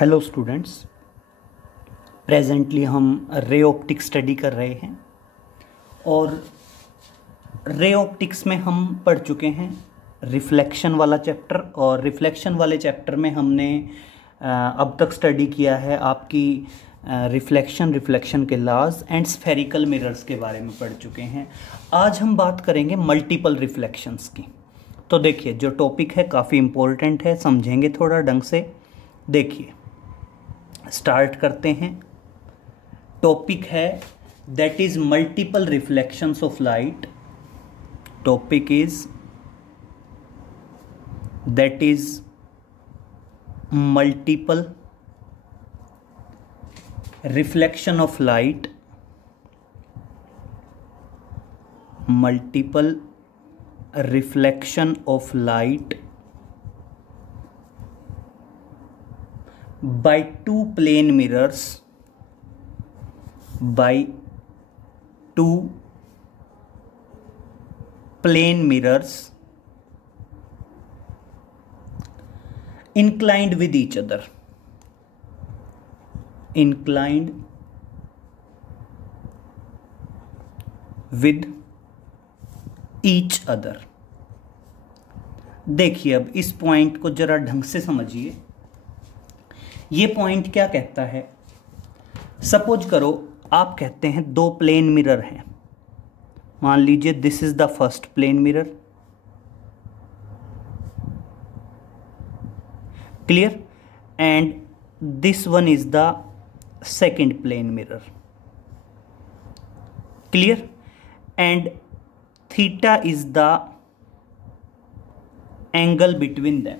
Hello students, presently हम ray optics study कर रहे हैं और रे ऑप्टिक्स में हम पढ़ चुके हैं रिफ्लेक्शन वाला चैप्टर। और रिफ्लेक्शन वाले चैप्टर में हमने अब तक स्टडी किया है आपकी रिफ्लेक्शन के लॉज एंड स्फेरिकल मिरर्स के बारे में पढ़ चुके हैं। आज हम बात करेंगे मल्टीपल रिफ्लेक्शंस की। तो देखिए, जो टॉपिक है काफ़ी इम्पोर्टेंट है, समझेंगे थोड़ा ढंग से। देखिए, स्टार्ट करते हैं। टॉपिक है that is multiple reflections of light. Topic is that is multiple reflection of light, multiple reflection of light by two plane mirrors, by two plane mirrors inclined with each other, inclined with each other। देखिए, अब इस point को जरा ढंग से समझिए। ये point क्या कहता है? सपोज करो आप कहते हैं दो प्लेन मिरर हैं। मान लीजिए this is the first plane mirror, clear, and this one is the second plane mirror, clear, and theta is the angle between them.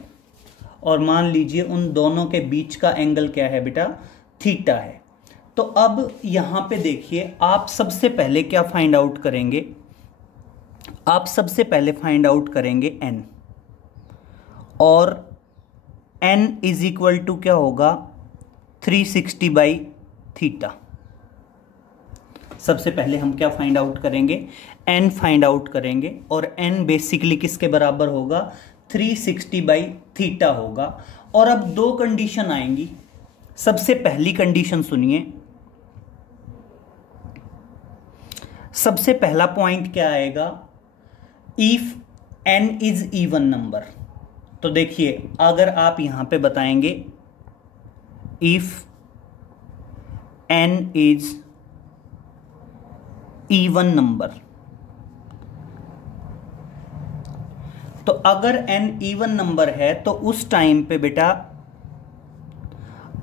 और मान लीजिए उन दोनों के बीच का एंगल क्या है बेटा? थीटा है। तो अब यहां पे देखिए, आप सबसे पहले क्या फाइंड आउट करेंगे? आप सबसे पहले फाइंड आउट करेंगे n, और n इज इक्वल टू क्या होगा? 360 बाई थीटा। सबसे पहले हम क्या फाइंड आउट करेंगे? n फाइंड आउट करेंगे, और n बेसिकली किसके बराबर होगा? 360 बाई थीटा होगा। और अब दो कंडीशन आएंगी। सबसे पहली कंडीशन सुनिए, सबसे पहला पॉइंट क्या आएगा? If n is even number. तो देखिए, अगर आप यहां पे बताएंगे if n is even number, तो अगर n इवन नंबर है तो उस टाइम पे बेटा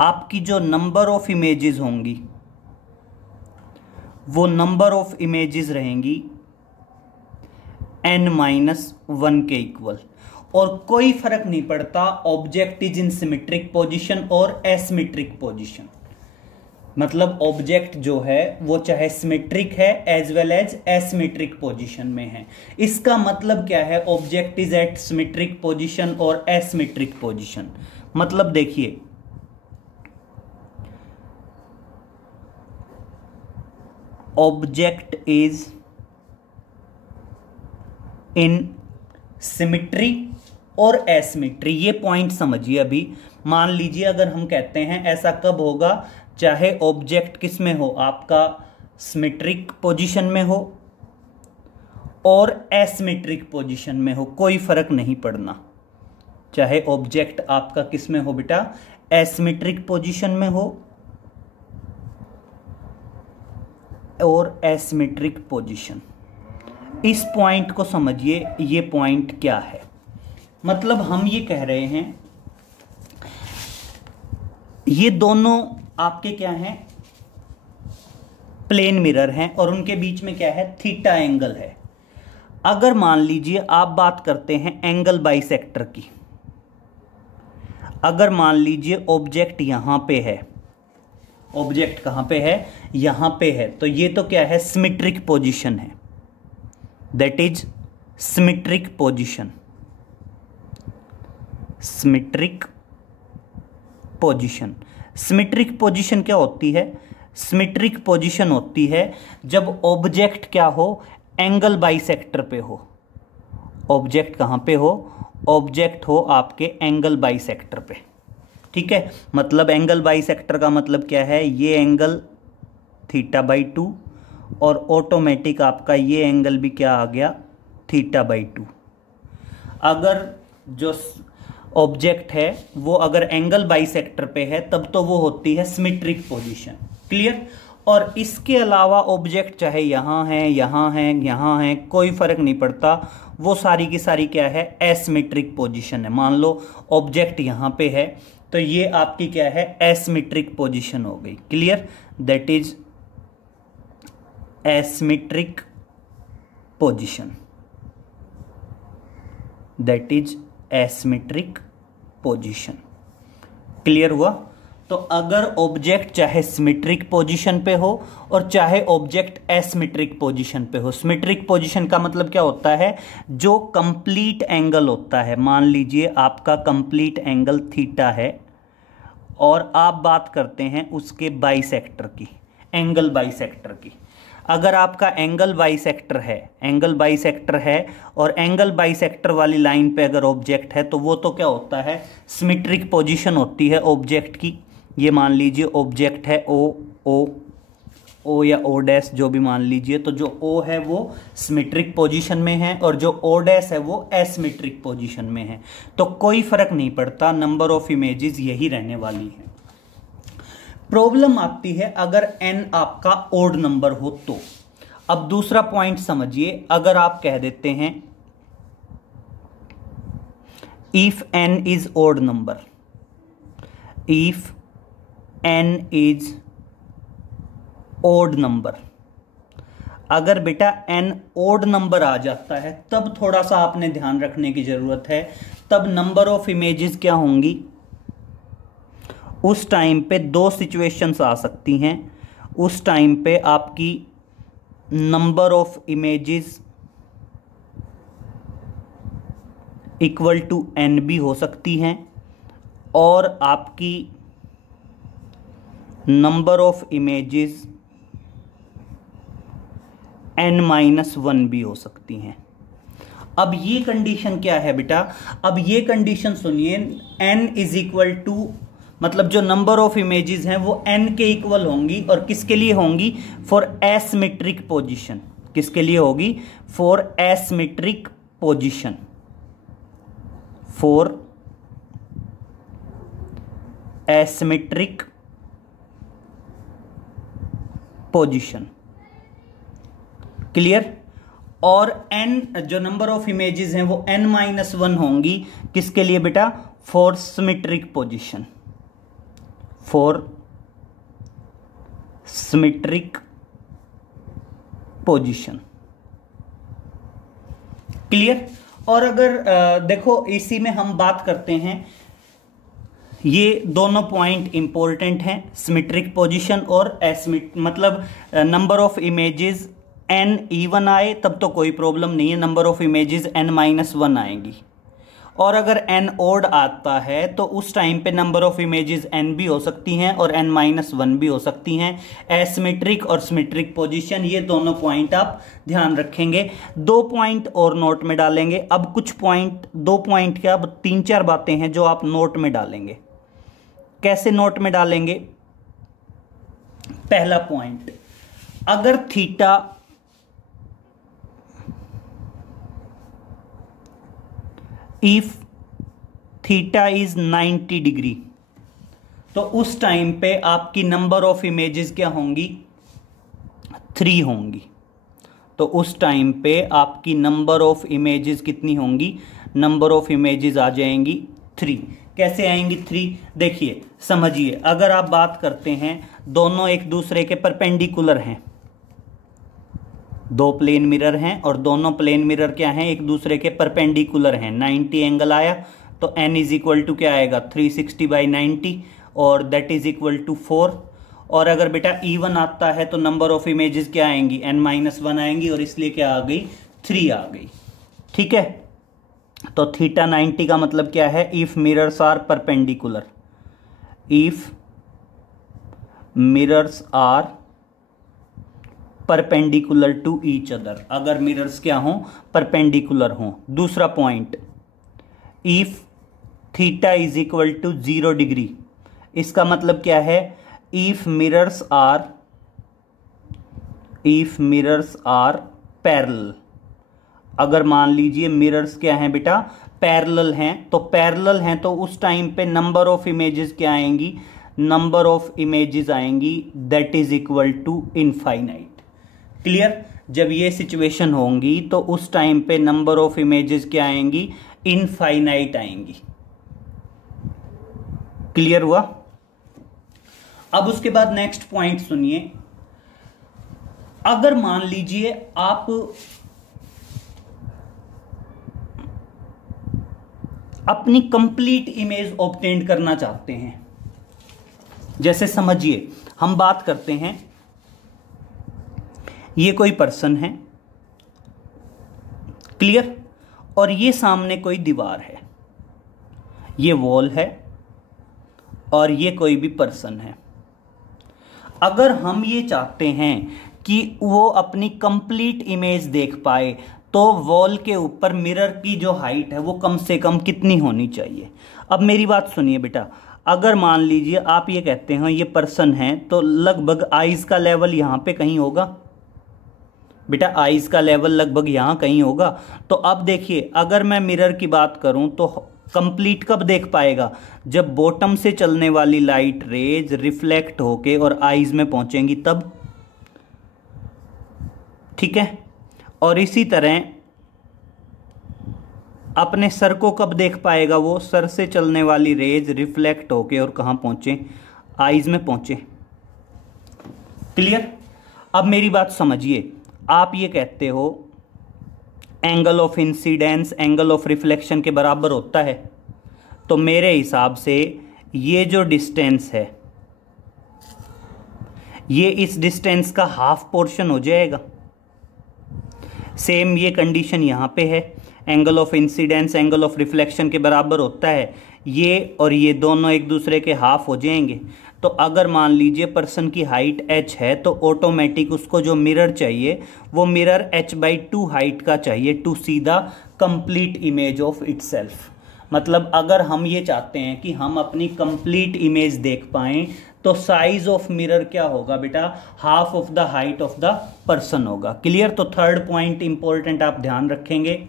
आपकी जो नंबर ऑफ इमेजेस होंगी वो नंबर ऑफ इमेजेस रहेंगी n-1 के इक्वल। और कोई फर्क नहीं पड़ता object is in symmetric position और एसिमेट्रिक पोजीशन। मतलब ऑब्जेक्ट जो है वो चाहे सिमेट्रिक है as well as asymmetric position में है। इसका मतलब क्या है? Object is at symmetric position और एसिमेट्रिक पोजीशन। मतलब देखिए, ऑब्जेक्ट इज इन सिमेट्री और एसिमेट्री। ये पॉइंट समझिए। अभी मान लीजिए अगर हम कहते हैं ऐसा कब होगा? चाहे ऑब्जेक्ट किस में हो, आपका सिमेट्रिक पोजीशन में हो और एसिमेट्रिक पोजीशन में हो, कोई फर्क नहीं पड़ना। चाहे ऑब्जेक्ट आपका किस में हो बेटा? एसिमेट्रिक पोजीशन में हो और एसिमेट्रिक पोजीशन। इस पॉइंट को समझिए, ये पॉइंट क्या है? मतलब हम ये कह रहे हैं ये दोनों आपके क्या हैं? प्लेन मिरर हैं, और उनके बीच में क्या है? थीटा एंगल है। अगर मान लीजिए आप बात करते हैं एंगल बाइसेक्टर की, अगर मान लीजिए ऑब्जेक्ट यहां पे है, ऑब्जेक्ट कहां पे है? यहां पे है, तो ये तो क्या है? सिमेट्रिक पोजीशन है। That is symmetric position, symmetric position. Symmetric position क्या होती है? सिमेट्रिक पोजीशन होती है जब ऑब्जेक्ट क्या हो? एंगल बाइसेक्टर पे हो। ऑब्जेक्ट कहां पे हो? ऑब्जेक्ट हो आपके एंगल बाइसेक्टर पे। ठीक है, मतलब एंगल बाइसेक्टर का मतलब क्या है, ये एंगल θ/2 और ऑटोमेटिक आपका ये एंगल भी क्या आ गया, θ/2। अगर जो ऑब्जेक्ट है वो अगर एंगल बाइसेक्टर पे है तब तो वो होती है सिमेट्रिक पोजीशन। क्लियर। और इसके अलावा ऑब्जेक्ट चाहे यहाँ है, यहाँ है, यहाँ है, कोई फर्क नहीं पड़ता, वो सारी की सारी क्या है, एसिमेट्रिक पोजीशन है। मान लो ऑब्जेक्ट यहाँ पे है तो ये आपकी क्या है, एसिमेट्रिक पोजीशन हो गई। Clear, that is asymmetric position, that is asymmetric position. Clear हुआ। तो अगर ऑब्जेक्ट चाहे सिमेट्रिक पोजीशन पे हो और चाहे ऑब्जेक्ट एसिमेट्रिक पोजीशन पे हो, सिमेट्रिक पोजीशन का मतलब क्या होता है, जो कंप्लीट एंगल होता है, मान लीजिए आपका कंप्लीट एंगल थीटा है और आप बात करते हैं उसके बाइसेक्टर की, एंगल बाइसेक्टर की। अगर आपका एंगल बाइसेक्टर है, एंगल बाइसेक्टर है और एंगल बाइसेक्टर वाली लाइन पे अगर ऑब्जेक्ट है तो वो तो क्या होता है, सिमेट्रिक पोजीशन होती है ऑब्जेक्ट की। ये मान लीजिए ऑब्जेक्ट है ओ या ओ डैश जो भी मान लीजिए, तो जो ओ है वो सिमेट्रिक पोजीशन में है और जो ओ डैश है वो एसिमेट्रिक पोजीशन में है। तो कोई फर्क नहीं पड़ता, नंबर ऑफ इमेजेस यही रहने वाली है। प्रॉब्लम आती है अगर n आपका ओड नंबर हो तो। अब दूसरा पॉइंट समझिए, अगर आप कह देते हैं if n is odd number, if n is odd number, अगर बेटा n ओड नंबर आ जाता है तब थोड़ा सा आपने ध्यान रखने की जरूरत है, तब नंबर ऑफ इमेजेस क्या होंगी, उस टाइम पे दो सिचुएशंस आ सकती हैं। उस टाइम पे आपकी number of images equal to n भी हो सकती हैं और आपकी नंबर ऑफ इमेजेस n-1 भी हो सकती हैं। अब ये कंडीशन क्या है बेटा, अब ये कंडीशन सुनिए, n इज इक्वल टू मतलब जो नंबर ऑफ इमेजेस हैं वो n के इक्वल होंगी और किसके लिए होंगी, फॉर एसिमेट्रिक पोजीशन। किसके लिए होगी, for asymmetric position, for asymmetric position. Clear. और n जो नंबर ऑफ इमेजेस हैं वो n-1 होंगी किसके लिए बेटा, for symmetric position, for symmetric position. Clear. और अगर देखो इसी में हम बात करते हैं, ये दोनों पॉइंट इंपॉर्टेंट हैं, सिमेट्रिक पोजीशन और मतलब number of images n even आए तब तो कोई प्रॉब्लम नहीं है, नंबर ऑफ इमेजेस n-1 आएंगी। और अगर n ओड आता है तो उस टाइम पे नंबर ऑफ इमेजेस n भी हो सकती हैं और n-1 भी हो सकती हैं। एसिमेट्रिक और सिमेट्रिक पोजीशन, ये दोनों पॉइंट आप ध्यान रखेंगे। 2 पॉइंट और नोट में डालेंगे। अब कुछ पॉइंट, 2 पॉइंट क्या, अब 3-4 बातें हैं जो आप नोट में डालेंगे। कैसे नोट में डालेंगे, पहला पॉइंट, अगर theta if theta is 90 degree तो उस टाइम पे आपकी नंबर ऑफ इमेजेस क्या होंगी, 3 होंगी। तो उस टाइम पे आपकी नंबर ऑफ इमेजेस कितनी होंगी, नंबर ऑफ इमेजेस आ जाएंगी 3। कैसे आएंगी 3, देखिए समझिए, अगर आप बात करते हैं दोनों एक दूसरे के परपेंडिकुलर हैं, 2 प्लेन मिरर हैं और दोनों प्लेन मिरर क्या हैं, एक दूसरे के परपेंडिकुलर हैं। 90 एंगल आया तो n इज इक्वल टू क्या आएगा, 360/90 और दैट इज इक्वल टू 4। और अगर बेटा इवन आता है तो नंबर ऑफ इमेजेस क्या आएंगी, n-1 आएंगी और इसलिए क्या आ गई, 3 आ गई। ठीक है, तो थीटा 90 का मतलब क्या है, if mirrors are perpendicular, if mirrors are perpendicular to each other, अगर मिरर्स क्या हों, परपेंडिकुलर हों। दूसरा point, if theta is equal to 0 degree, इसका मतलब क्या है, इफ मिरर्स आर पैरेलल। अगर मान लीजिए मिरर्स क्या हैं बेटा, पैरेलल हैं, तो पैरेलल हैं तो उस टाइम पे नंबर ऑफ इमेजेस क्या आएंगी, नंबर ऑफ इमेजेस आएंगी that is equal to infinite. Clear? जब ये सिचुएशन होंगी तो उस टाइम पे नंबर ऑफ इमेजेस क्या आएंगी, इनफाइनाइट आएंगी। क्लियर हुआ? अब उसके बाद नेक्स्ट पॉइंट सुनिए। अगर मान लीजिए आप अपनी कंप्लीट इमेज ऑब्टेन करना चाहते हैं, जैसे समझिए हम बात करते हैं, ये कोई पर्सन है, क्लियर, और ये सामने कोई दीवार है, ये वॉल है, और ये कोई भी पर्सन है। अगर हम ये चाहते हैं कि वो अपनी कंप्लीट इमेज देख पाए तो वॉल के ऊपर मिरर की जो हाइट है वो कम से कम कितनी होनी चाहिए। अब मेरी बात सुनिए बेटा, अगर मान लीजिए आप ये कहते हैं ये पर्सन है, तो लगभग आईज का लेवल यहाँ पे कहीं होगा बेटा, आईज का लेवल लगभग यहाँ कहीं होगा। तो अब देखिए, अगर मैं मिरर की बात करूँ तो कंप्लीट कब देख पाएगा, जब बॉटम से चलने वाली लाइट रेज रिफ्लेक्ट होके और आईज में पहुंचेंगी तब। ठीक है? और इसी तरह अपने सर को कब देख पाएगा, वो सर से चलने वाली रेज रिफ्लेक्ट होके और कहां पहुंचे, आईज में पहुंचे। क्लियर? अब मेरी बात समझिए, आप ये कहते हो angle of incidence angle of reflection के बराबर होता है, तो मेरे हिसाब से ये जो डिस्टेंस है ये इस डिस्टेंस का हाफ पोर्शन हो जाएगा। सेम ये कंडीशन यहाँ पे है, angle of incidence angle of reflection के बराबर होता है, ये और ये दोनों एक दूसरे के हाफ हो जाएंगे। तो अगर मान लीजिए पर्सन की हाइट h है तो ऑटोमेटिक उसको जो मिरर चाहिए वो मिरर h/2 हाइट का चाहिए to see the complete image of itself. मतलब अगर हम ये चाहते हैं कि हम अपनी कंप्लीट इमेज देख पाएं तो साइज ऑफ मिरर क्या होगा बेटा, half of the height of the person होगा। क्लियर? तो थर्ड पॉइंट इंपॉर्टेंट आप ध्यान रखेंगे,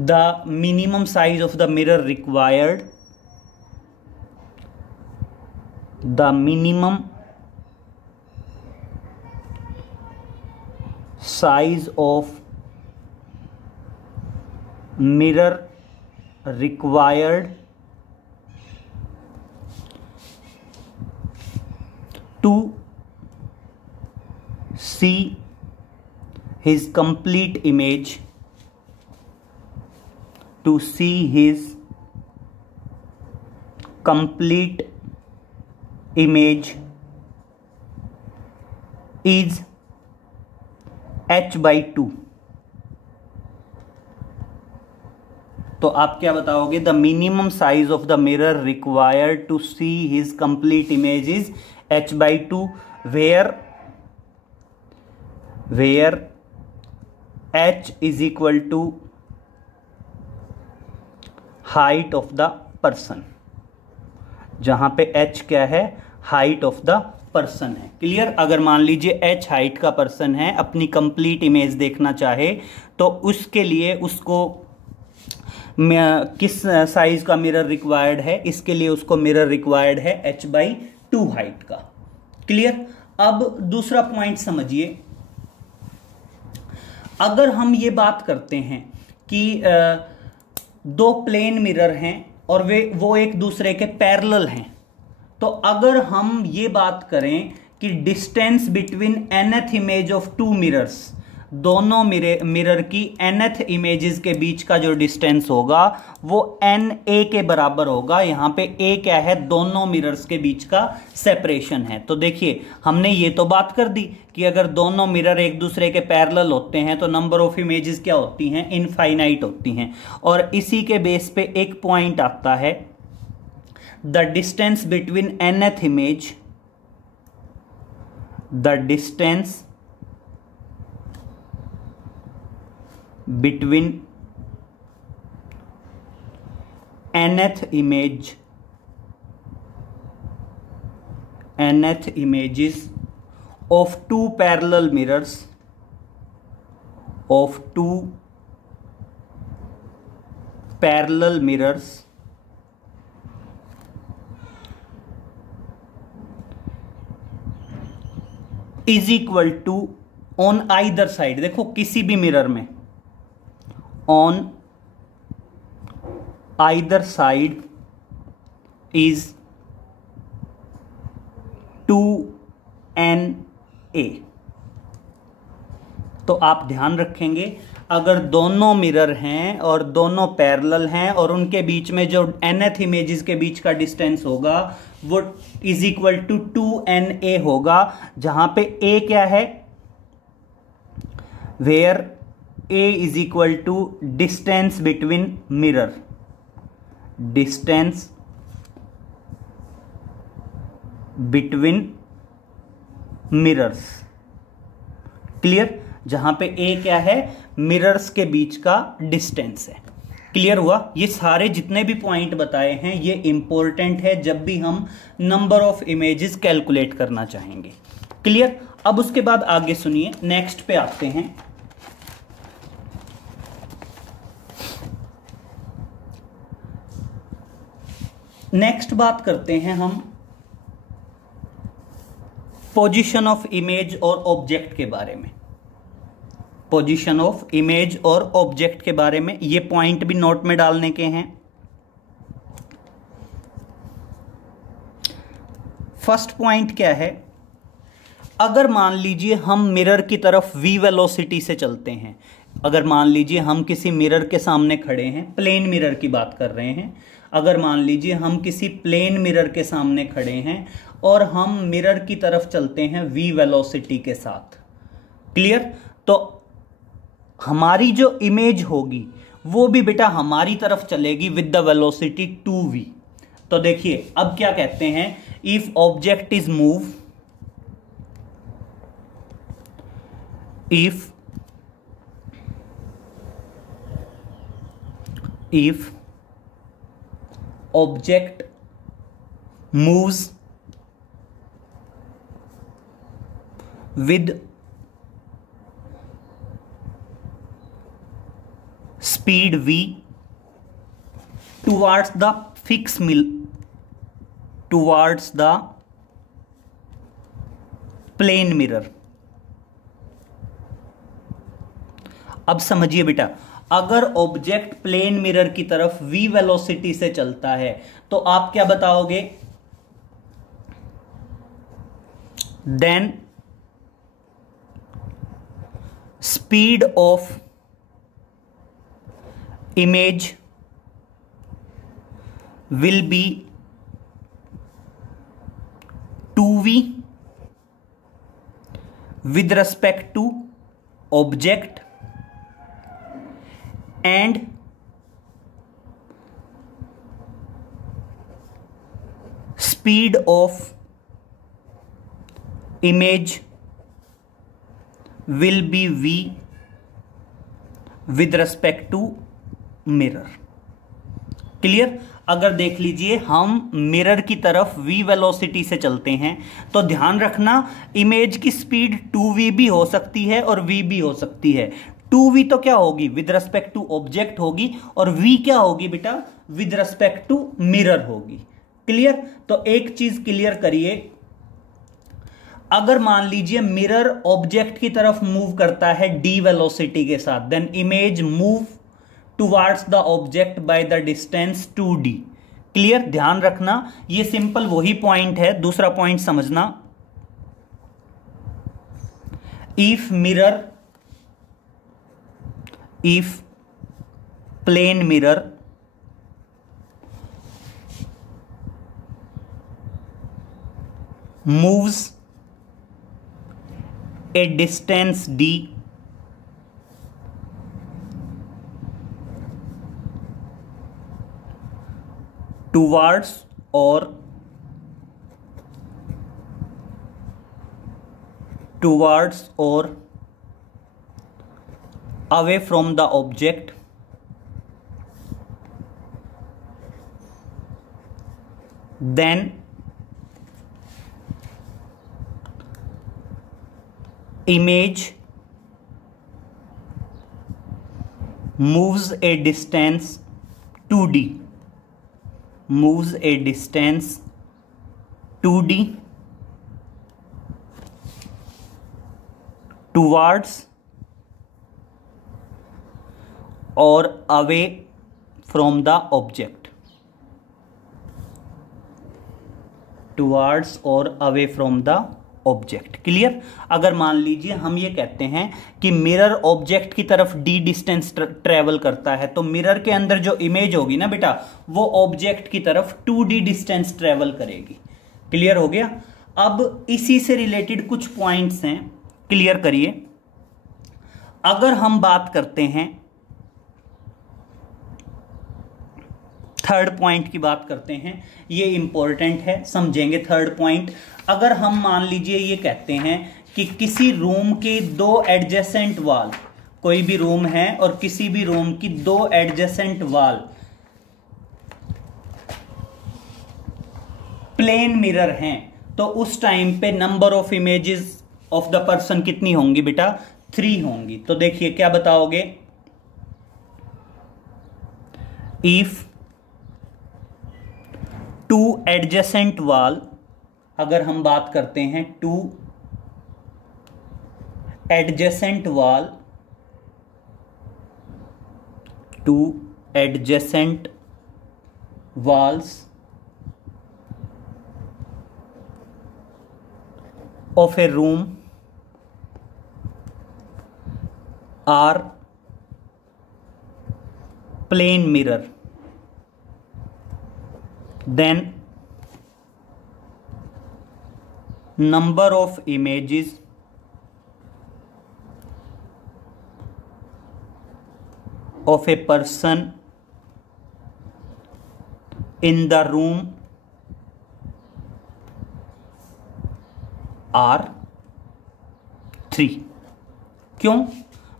the minimum size of the mirror required, the minimum size of mirror required to see his complete image, to see his complete image is h/2। तो आप क्या बताओगे, the minimum size of the mirror required to see his complete image is h/2, where h is equal to height of the person, जहां पे h क्या है, height of the person है। Clear? अगर मान लीजिए h हाइट का person है, अपनी कंप्लीट इमेज देखना चाहे तो उसके लिए उसको किस साइज का मिरर रिक्वायर्ड है, इसके लिए उसको मिरर रिक्वायर्ड है h/2 हाइट का। क्लियर? अब दूसरा पॉइंट समझिए, अगर हम ये बात करते हैं कि दो प्लेन मिरर हैं और वो एक दूसरे के पैरेलल हैं, तो अगर हम ये बात करें कि distance between nth image of two mirrors, दोनों मिरर की nth इमेजेस के बीच का जो डिस्टेंस होगा वो na के बराबर होगा। यहां पे a क्या है, दोनों मिरर्स के बीच का सेपरेशन है। तो देखिए, हमने ये तो बात कर दी कि अगर दोनों मिरर एक दूसरे के पैरेलल होते हैं तो नंबर ऑफ इमेजेस क्या होती हैं, इनफाइनाइट होती हैं। और इसी के बेस पे एक पॉइंट आता है, the distance between nth image, the distance between nth image nth images of two parallel mirrors is equal to on either side, देखो किसी भी मिरर में on either side is 2na। तो आप ध्यान रखेंगे, अगर दोनों मिरर हैं और दोनों पैरेलल हैं और उनके बीच में जो nth इमेजेस के बीच का डिस्टेंस होगा वो इज इक्वल टू 2na होगा, जहां पे a क्या है, where a is equal to distance between mirror, distance between mirrors. Clear? जहां पे a क्या है, मिरर्स के बीच का डिस्टेंस है। क्लियर हुआ? ये सारे जितने भी पॉइंट बताए हैं ये इंपॉर्टेंट है जब भी हम नंबर ऑफ इमेजेस कैलकुलेट करना चाहेंगे। क्लियर? अब उसके बाद आगे सुनिए, नेक्स्ट पे आते हैं। नेक्स्ट बात करते हैं हम पोजीशन ऑफ इमेज और ऑब्जेक्ट के बारे में। पोजीशन ऑफ इमेज और ऑब्जेक्ट के बारे में ये पॉइंट भी नोट में डालने के हैं। फर्स्ट पॉइंट क्या है, अगर मान लीजिए हम मिरर की तरफ v वेलोसिटी से चलते हैं, अगर मान लीजिए हम किसी मिरर के सामने खड़े हैं, प्लेन मिरर की बात कर रहे हैं, अगर मान लीजिए हम किसी प्लेन मिरर के सामने खड़े हैं और हम मिरर की तरफ चलते हैं v वेलोसिटी के साथ। क्लियर? तो हमारी जो इमेज होगी वो भी बेटा हमारी तरफ चलेगी विद द वेलोसिटी 2v। तो देखिए अब क्या कहते हैं, if object is move, if object moves with speed v towards the plane mirror। अब समझिए बेटा, अगर ऑब्जेक्ट प्लेन मिरर की तरफ v वेलोसिटी से चलता है तो आप क्या बताओगे, then speed of image will be 2v with respect to object and speed of image will be v with respect to mirror। Clear? अगर देख लीजिए हम मिरर की तरफ v वेलोसिटी से चलते हैं तो ध्यान रखना इमेज की स्पीड 2v भी हो सकती है और v भी हो सकती है। 2v तो क्या होगी, विद रेस्पेक्ट टू ऑब्जेक्ट होगी, और v क्या होगी बेटा, विद रेस्पेक्ट टू मिरर होगी। क्लियर? तो एक चीज क्लियर करिए, अगर मान लीजिए मिरर ऑब्जेक्ट की तरफ मूव करता है d वेलोसिटी के साथ, then image move towards the object by the distance 2d। Clear? ध्यान रखना ये सिंपल वही पॉइंट है। दूसरा पॉइंट समझना, if plane mirror moves a distance d towards or away from the object, then image moves a distance 2D, moves a distance 2D towards or away from the object, towards or away from the object. Clear? अगर मान लीजिए हम ये कहते हैं कि mirror object की तरफ d डिस्टेंस ट्रेवल करता है, तो मिरर के अंदर जो इमेज होगी ना बेटा, वो ऑब्जेक्ट की तरफ 2d डिस्टेंस ट्रेवल करेगी। क्लियर हो गया? अब इसी से रिलेटेड कुछ पॉइंट्स हैं, क्लियर करिए। अगर हम बात करते हैं थर्ड पॉइंट की बात करते हैं, ये इंपॉर्टेंट है, समझेंगे थर्ड पॉइंट। अगर हम मान लीजिए ये कहते हैं कि किसी रूम के दो एडजेसेंट वाल, कोई भी रूम है और किसी भी रूम की दो एडजेसेंट वाल प्लेन मिरर हैं, तो उस टाइम पे number of images of the person कितनी होंगी बेटा? 3 होंगी। तो देखिए क्या बताओगे? इफ टू एडजेसेंट वाल, अगर हम बात करते हैं टू एडजेसेंट वाल, two adjacent walls of a room are plane mirror, then number of images of a person in the room are 3। क्यों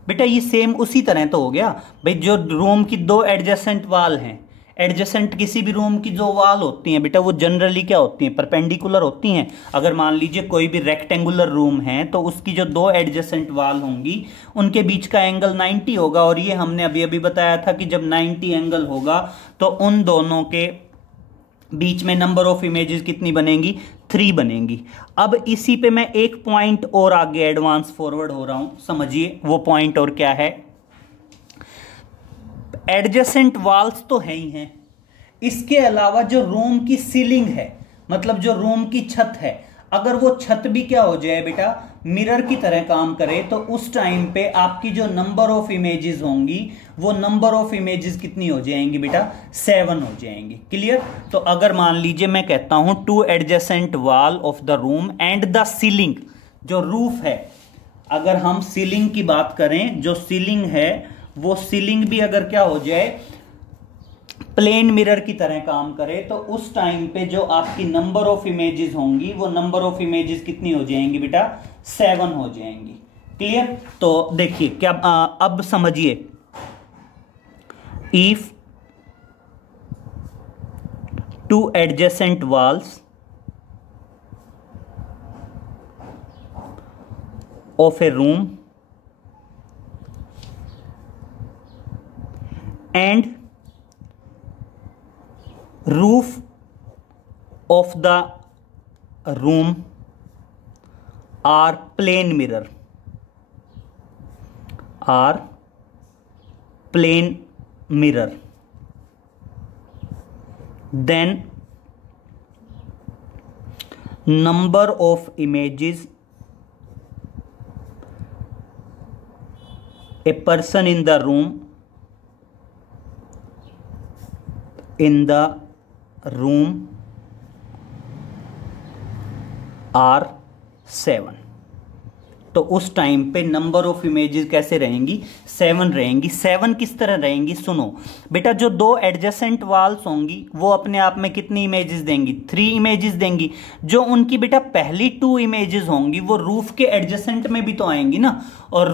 बेटा? ये सेम उसी तरह तो हो गया भाई, जो रूम की दो एडजेसेंट वाल हैं, एडजेसेंट किसी भी रूम की जो वाल होती हैं बेटा, वो जनरली क्या होती हैं? परपेंडिकुलर होती हैं। अगर मान लीजिए कोई भी रेक्टेंगुलर रूम है तो उसकी जो दो एडजेसेंट वाल होंगी उनके बीच का एंगल 90 होगा, और ये हमने अभी अभी बताया था कि जब 90 एंगल होगा तो उन दोनों के बीच में नंबर ऑफ इमेजेस कितनी बनेंगी? 3 बनेंगी। अब इसी पे मैं एक पॉइंट और आगे एडवांस फॉरवर्ड हो रहा हूं, समझिए वो पॉइंट और क्या है। एडजेसेंट वॉल्स तो है ही हैं, इसके अलावा जो रूम की सीलिंग है, मतलब जो रूम की छत है, अगर वो छत भी क्या हो जाए बेटा, मिरर की तरह काम करे, तो उस टाइम पे आपकी जो नंबर ऑफ इमेजेस होंगी वो नंबर ऑफ इमेजेस कितनी हो जाएंगी बेटा? 7 हो जाएंगी। क्लियर? तो अगर मान लीजिए मैं कहता हूं two adjacent wall of the room and the ceiling, जो रूफ है, अगर हम सीलिंग की बात करें, जो सीलिंग है वो सीलिंग भी अगर क्या हो जाए, प्लेन मिरर की तरह काम करे, तो उस टाइम पे जो आपकी नंबर ऑफ इमेजेस होंगी वो नंबर ऑफ इमेजेस कितनी हो जाएंगी बेटा? 7 हो जाएंगी। क्लियर? तो देखिए क्या, अब समझिए, if two adjacent walls of A room and roof of the room are plane mirror, are plane mirror, then number of images a person in the room are 7। तो उस टाइम पे नंबर ऑफ इमेजेस कैसे रहेंगी? 7 रहेंगी। 7 किस तरह रहेंगी? सुनो बेटा, जो दो एडजेसेंट वॉल्स होंगी वो अपने आप में कितनी इमेजेस देंगी? 3 इमेजेस देंगी। जो उनकी बेटा पहली 2 इमेजेस होंगी वो रूफ के एडजेसेंट में भी तो आएंगी ना, और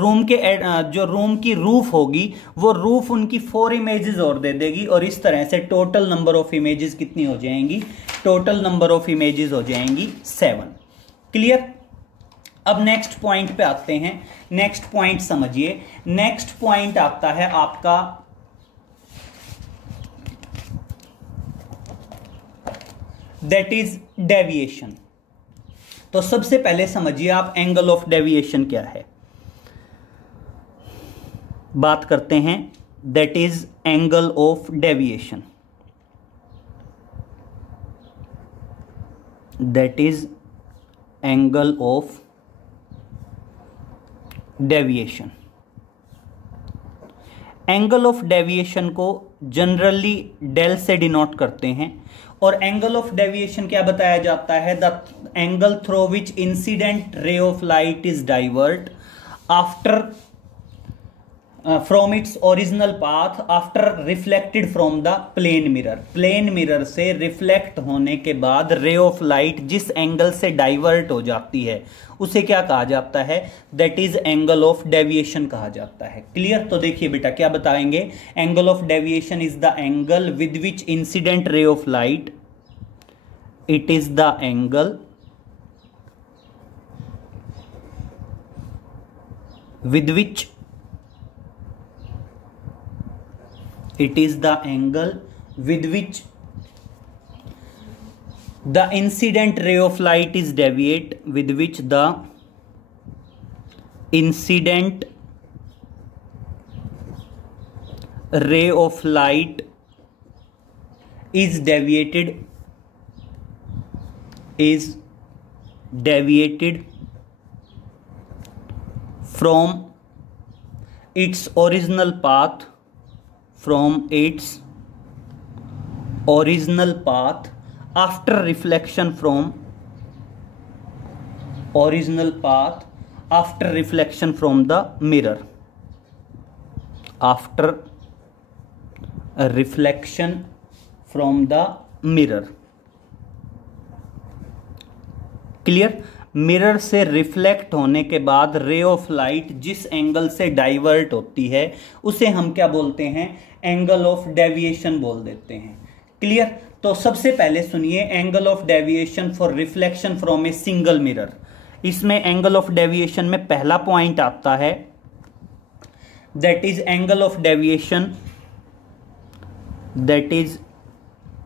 जो रूम की रूफ होगी वो रूफ उनकी 4 इमेजेस और दे देगी, और इस तरह से टोटल नंबर ऑफ इमेजेस कितनी हो जाएंगी? टोटल नंबर ऑफ इमेजेस हो जाएंगी 7। क्लियर? अब नेक्स्ट पॉइंट पे आते हैं। नेक्स्ट पॉइंट समझिए। नेक्स्ट पॉइंट आता है आपका दैट इज डेविएशन। तो सबसे पहले समझिए आप एंगल ऑफ डेविएशन क्या है। बात करते हैं that is angle of deviation. That is angle of deviation. Angle of deviation को जनरली डेल से डिनोट करते हैं। और एंगल ऑफ डेविएशन क्या बताया जाता है? The angle through which incident ray of light is divert after from its original path after reflected from the plane mirror. Plane mirror से रिफ्लेक्ट होने के बाद रे ऑफ लाइट जिस एंगल से डाइवर्ट हो जाती है उसे क्या कहा जाता है? That is angle of deviation कहा जाता है। क्लियर? तो देखिए बेटा क्या बताएंगे, angle of deviation is the angle with which incident ray of light, it is the angle with which it is the angle with which the incident ray of light is deviate, with which the incident ray of light is deviated from its original path, after reflection from the mirror, after a reflection from the mirror। Clear? Mirror से reflect होने के बाद ray of light जिस angle से divert होती है उसे हम क्या बोलते हैं? एंगल ऑफ डेविएशन बोल देते हैं। क्लियर? तो सबसे पहले सुनिए angle of deviation for reflection from a single mirror. इसमें एंगल ऑफ डेविएशन में पहला पॉइंट आता है that is angle of deviation, that is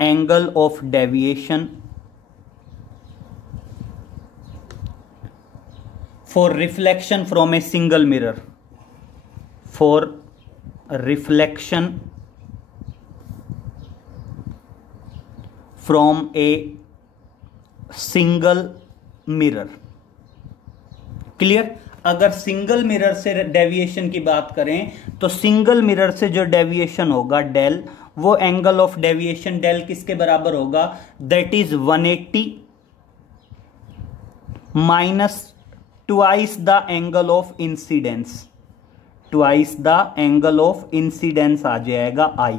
angle of deviation for reflection from a single mirror, for reflection from a single mirror। Clear? अगर single mirror से deviation की बात करें तो सिंगल मिरर से जो डेविएशन होगा डेल, वो एंगल ऑफ डेविएशन डेल किसके बराबर होगा? That is 180 minus twice the angle of incidence, twice the angle of incidence आ जाएगा आई।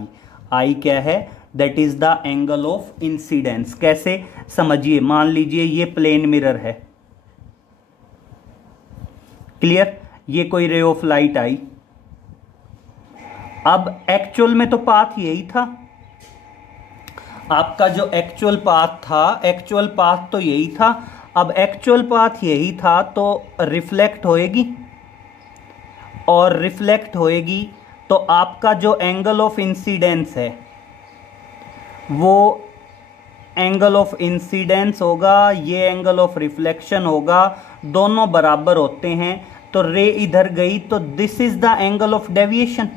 आई क्या है? That is the angle of incidence. कैसे समझिए? मान लीजिए ये प्लेन मिरर है। क्लियर? ये कोई रे ऑफ लाइट आई। अब एक्चुअल में तो पाथ यही था, आपका जो एक्चुअल पाथ था, एक्चुअल पाथ तो यही था। अब एक्चुअल पाथ यही था तो रिफ्लेक्ट होएगी, और रिफ्लेक्ट होएगी तो आपका जो एंगल ऑफ इंसिडेंस है वो एंगल ऑफ इंसिडेंस होगा, ये एंगल ऑफ रिफ्लेक्शन होगा, दोनों बराबर होते हैं। तो रे इधर गई तो this is the angle of deviation.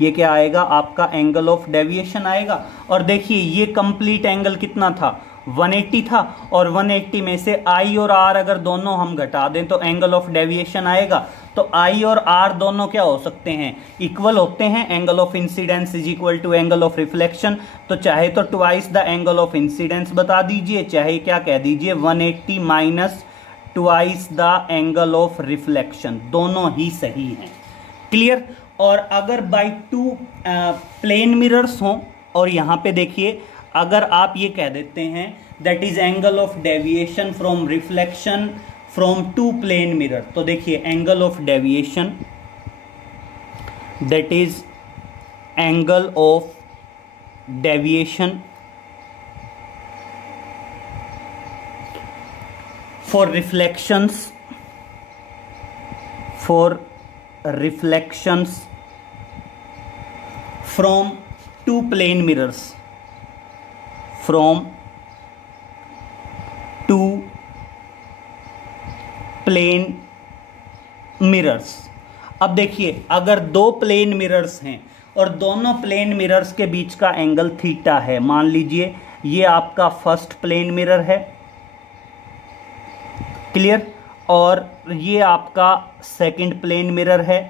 ये क्या आएगा? आपका एंगल ऑफ डेविएशन आएगा। और देखिए ये कंप्लीट एंगल कितना था? 180 था, और 180 में से आई और आर अगर दोनों हम घटा दें तो एंगल ऑफ डेविएशन आएगा। तो आई और आर दोनों क्या हो सकते हैं? इक्वल होते हैं। Angle of incidence is equal to angle of reflection. तो चाहे तो twice the angle of incidence बता दीजिए, चाहे क्या कह दीजिए 180 minus twice the angle of reflection, दोनों ही सही हैं। क्लियर? और अगर बाई टू प्लेन मिरर्स हों, और यहां पे देखिए अगर आप ये कह देते हैं that is angle of deviation from reflection from two plane mirror, तो देखिए angle of deviation that is angle of deviation for reflections for reflections from two plane mirrors, from two plane mirrors. अब देखिए, अगर दो plane mirrors हैं और दोनों plane mirrors के बीच का एंगल थीटा है, मान लीजिए ये आपका फर्स्ट प्लेन मिरर है, क्लियर, और ये आपका सेकंड प्लेन मिरर है,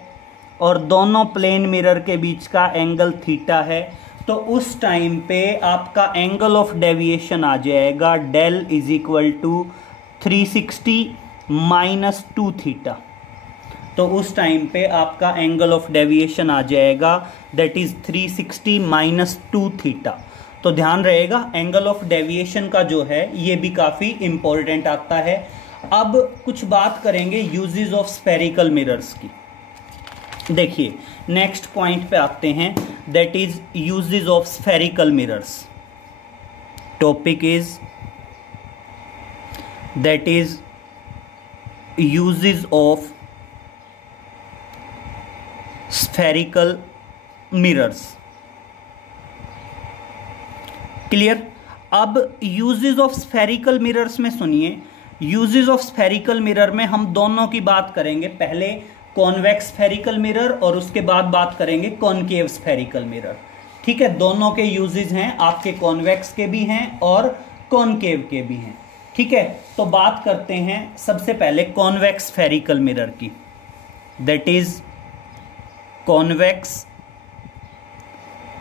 और दोनों प्लेन मिरर के बीच का एंगल थीटा है, तो उस टाइम पे आपका एंगल ऑफ डेविएशन आ जाएगा del is equal to 360 minus 2 theta. तो उस टाइम पे आपका एंगल ऑफ डेविएशन आ जाएगा दैट इज 360 माइनस 2 थीटा। तो ध्यान रहेगा, एंगल ऑफ डेविएशन का जो है ये भी काफी इंपॉर्टेंट आता है। अब कुछ बात करेंगे यूजेस ऑफ स्फेरिकल मिरर्स की। देखिए, नेक्स्ट पॉइंट पे आते हैं, that is uses of spherical mirrors. Topic is that is uses of spherical mirrors. Clear. अब यूजेस ऑफ स्फेरिकल मिरर्स में सुनिए, यूजेस ऑफ स्फेरिकल मिरर में हम दोनों की बात करेंगे, पहले कॉन्वेक्स स्फेरिकल मिरर और उसके बाद बात करेंगे कॉनकेव स्फेरिकल मिरर। ठीक है, दोनों के यूजेस हैं, आपके कॉन्वेक्स के भी हैं और कॉनकेव के भी हैं। ठीक है, तो बात करते हैं सबसे पहले कॉन्वेक्स स्फेरिकल मिरर की, that is convex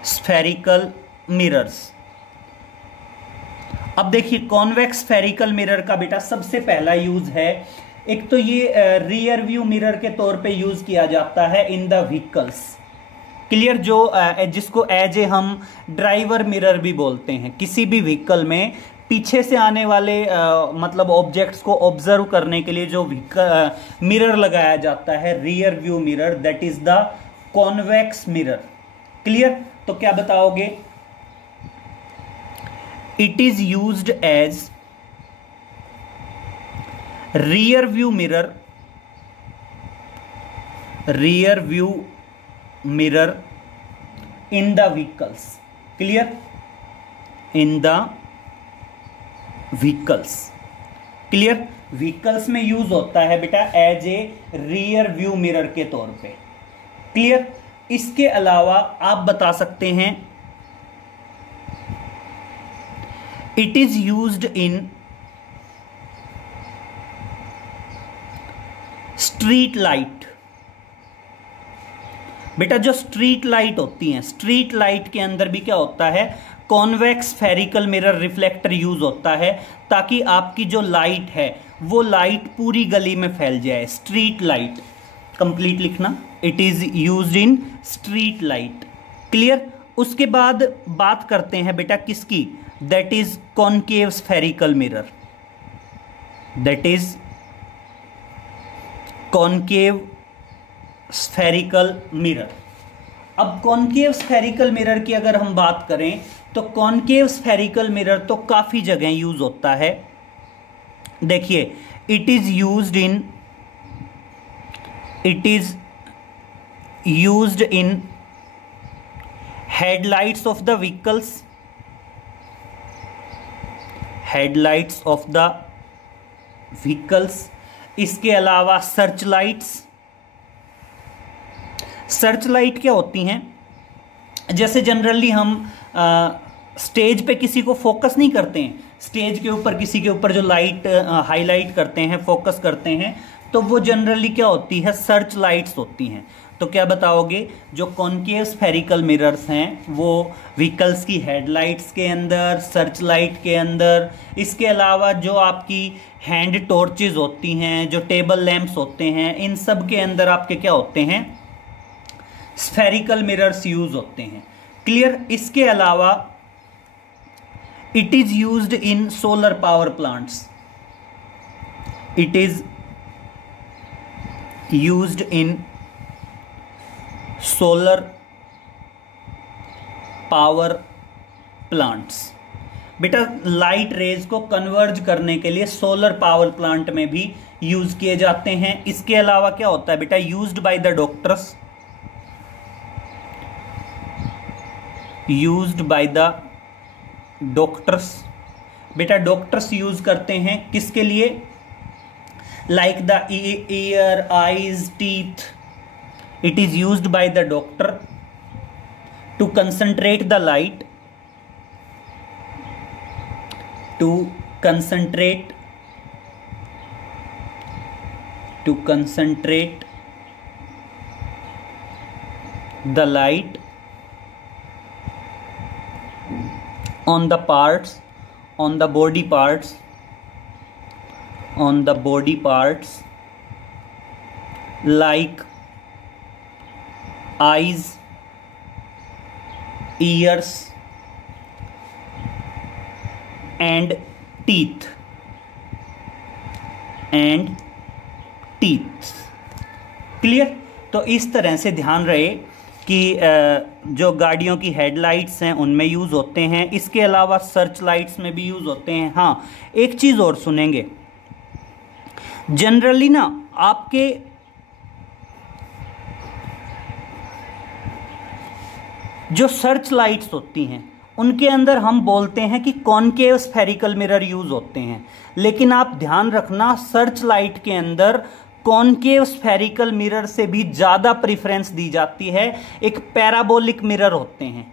spherical mirrors. अब देखिए, कॉन्वेक्स स्फेरिकल मिरर का बेटा सबसे पहला यूज है, एक तो ये रियर व्यू मिरर के तौर पे यूज किया जाता है इन द व्हीकल्स। क्लियर, जो जिसको एज ए हम ड्राइवर मिरर भी बोलते हैं। किसी भी व्हीकल में पीछे से आने वाले मतलब ऑब्जेक्ट्स को ऑब्जर्व करने के लिए जो मिरर लगाया जाता है, rear view mirror, that is the convex mirror. Clear, तो क्या बताओगे? It is used as rear view mirror in the vehicles। clear, in the vehicles। clear, vehicles में यूज होता है बेटा as a rear view mirror के तौर पे। क्लियर, इसके अलावा आप बता सकते हैं it is used in street light. बेटा जो स्ट्रीट लाइट होती हैं, स्ट्रीट लाइट के अंदर भी क्या होता है, convex spherical mirror reflector use होता है, ताकि आपकी जो लाइट है वो लाइट पूरी गली में फैल जाए। स्ट्रीट लाइट, कंप्लीट लिखना, it is used in street light. Clear, उसके बाद बात करते हैं बेटा किसकी, that is concave spherical mirror, that is concave spherical mirror. अब कॉनकेव स्फेरिकल मिरर की अगर हम बात करें तो कॉनकेव स्फेरिकल मिरर तो काफी जगह यूज होता है। देखिए, it is used in headlights of the vehicles, headlights of the vehicles. इसके अलावा सर्च लाइट्स। सर्च लाइट क्या होती हैं, जैसे जनरली हम स्टेज पे किसी को फोकस नहीं करते हैं, स्टेज के ऊपर किसी के ऊपर जो लाइट हाईलाइट करते हैं, फोकस करते हैं, तो वो जनरली क्या होती है, सर्च लाइट्स होती हैं। तो क्या बताओगे, जो कॉनकेव स्फेरिकल मिरर्स हैं वो व्हीकल्स की हेडलाइट्स के अंदर, सर्च लाइट के अंदर, इसके अलावा जो आपकी हैंड टॉर्चेज होती हैं, जो टेबल लैंप्स होते हैं, इन सब के अंदर आपके क्या होते हैं, स्फेरिकल मिरर्स यूज होते हैं। क्लियर, इसके अलावा it is used in solar power plants, it is used in solar power plants. बेटा लाइट रेज को कन्वर्ज करने के लिए सोलर पावर प्लांट में भी यूज किए जाते हैं। इसके अलावा क्या होता है बेटा, used by the doctors, used by the doctors, बेटा डॉक्टर्स यूज करते हैं किसके लिए, like the ear, eyes, teeth, it is used by the doctor to concentrate the light, to concentrate the light on the parts, on the body parts, on the body parts like eyes, ears and teeth, clear. तो इस तरह से ध्यान रहे कि जो गाड़ियों की हेडलाइट्स हैं उनमें यूज़ होते हैं, इसके अलावा सर्च लाइट्स में भी यूज़ होते हैं। हाँ, एक चीज़ और सुनेंगे, जनरली ना आपके जो सर्च लाइट्स होती हैं उनके अंदर हम बोलते हैं कि कॉनकेव स्फेरिकल मिरर यूज होते हैं, लेकिन आप ध्यान रखना सर्च लाइट के अंदर कॉनकेव स्फेरिकल मिरर से भी ज़्यादा प्रेफरेंस दी जाती है, एक पैराबोलिक मिरर होते हैं,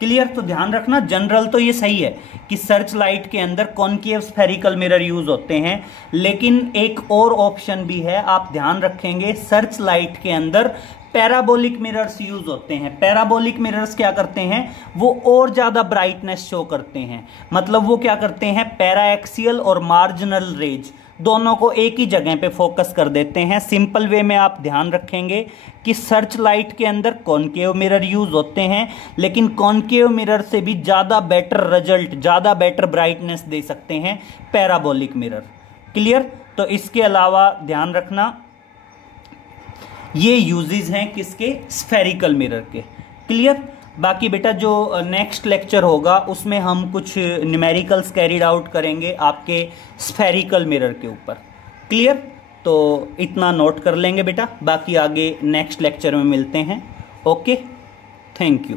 क्लियर। तो ध्यान रखना, जनरल तो ये सही है कि सर्च लाइट के अंदर कॉनकेव स्फेरिकल मिरर यूज होते हैं, लेकिन एक और ऑप्शन भी है, आप ध्यान रखेंगे सर्च लाइट के अंदर पैराबोलिक मिरर्स यूज होते हैं। पैराबोलिक मिरर्स क्या करते हैं, वो और ज्यादा ब्राइटनेस शो करते हैं, मतलब वो क्या करते हैं, पैरा एक्सियल और मार्जिनल रेज दोनों को एक ही जगह पे फोकस कर देते हैं। सिंपल वे में आप ध्यान रखेंगे कि सर्च लाइट के अंदर कॉनकेव मिरर यूज होते हैं, लेकिन कॉनकेव मिरर से भी ज़्यादा बेटर रिजल्ट, ज़्यादा बेटर ब्राइटनेस दे सकते हैं पैराबोलिक मिरर, क्लियर। तो इसके अलावा ध्यान रखना ये यूजेस हैं किसके, स्फेरिकल मिरर के, क्लियर। बाकी बेटा जो नेक्स्ट लेक्चर होगा उसमें हम कुछ न्यूमेरिकल्स कैरिड आउट करेंगे आपके स्फेरिकल मिरर के ऊपर, क्लियर। तो इतना नोट कर लेंगे बेटा, बाकी आगे नेक्स्ट लेक्चर में मिलते हैं। Okay, thank you.